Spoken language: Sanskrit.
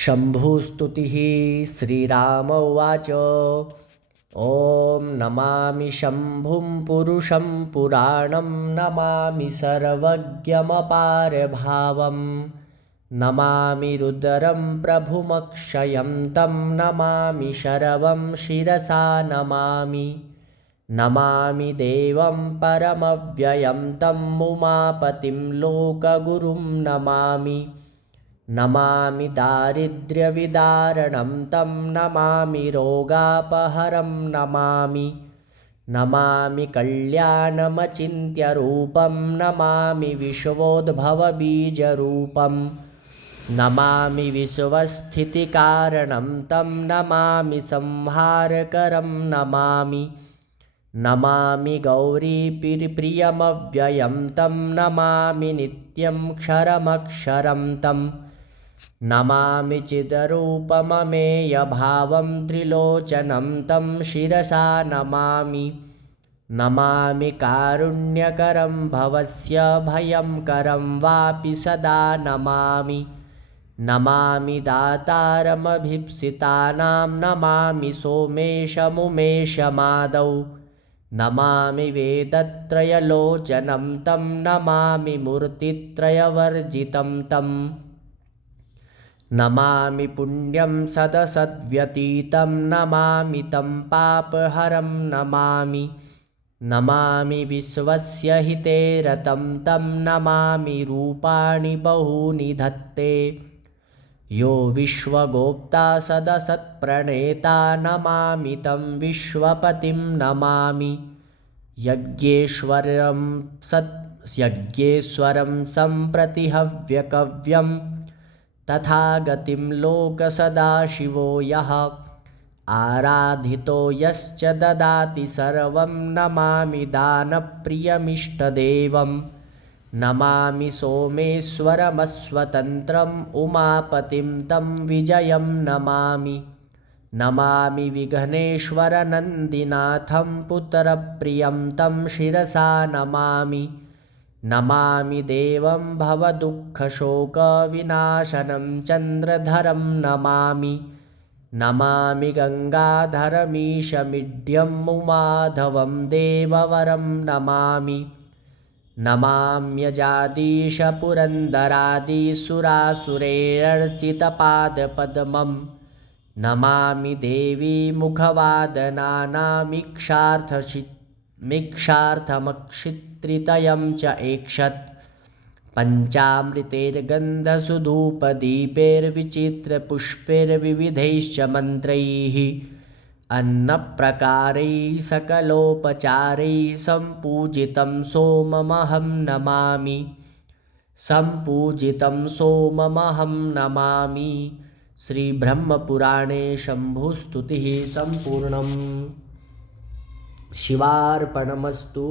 शम्भुस्तुतिः। श्रीराम उवाच। ॐ नमामि शम्भुं पुरुषं पुराणं नमामि सर्वज्ञमपारभावं नमामि रुद्रं प्रभुमक्षयं तं नमामि शर्वं शिरसा नमामि नमामि देवं परमव्ययं तं उमापतिं लोकगुरुं नमामि नमामि दारिद्र्यविदारणं तं नमामि रोगापहरं नमामि कल्याणमचिन्त्यरूपं नमामि विश्वोद्भवबीजरूपं नमामि विश्वस्थितिकारणं तं नमामि संहारकरं नमामि गौरीप्रियमव्ययं तं नमामि नित्यं क्षरमक्षरं तं नमामि चिद्रूपममेयभावं त्रिलोचनं तं शिरसा नमामि कारुण्यकरं भवस्य भयंकरं वापि सदा नमामि दातारमभीप्सितानां नमामि सोमेशमुमेशमादौ नमामि वेदत्रयलोचनं तं नमामि मूर्तित्रयवर्जितं तं नमामि पुण्यं सदसद्व्यतीतं नमामि तं पापहरं नमामि विश्वस्य हिते रतं तं नमामि रूपाणि बहूनि धत्ते यो विश्वगोप्ता सदसत्प्रणेता नमामि तं विश्वपतिं नमामि यज्ञेश्वरं सम्प्रति हव्यकव्यं तथागतिं लोकसदाशिवो यः आराधितो यश्च ददाति सर्वं नमामि दानप्रियमिष्टदेवं नमामि सोमेश्वरमस्वतन्त्रम् उमापतिं तं विजयं नमामि विघ्नेश्वरनन्दिनाथं पुत्रप्रियं तं शिरसा नमामि देवं भवदुःखशोकविनाशनं चन्द्रधरं नमामि गङ्गाधरमीशमिड्यम् उमाधवं देववरं नमाम्यजादीशपुरन्दरादिसुरासुरैरर्चितपादपद्मं नमामि देवी मुखवादनानामीक्षार्थमक्षित्रितयं च ऐक्षत् पञ्चामृतैर्गन्धसुधूपदीपैर्विचित्रपुष्पैर्विविधैश्च मन्त्रैः अन्नप्रकारैः सकलोपचारैः सम्पूजितं सोममहं नमामि श्रीब्रह्मपुराणे शम्भुस्तुतिः सम्पूर्णम्। शिवार्पणमस्तु।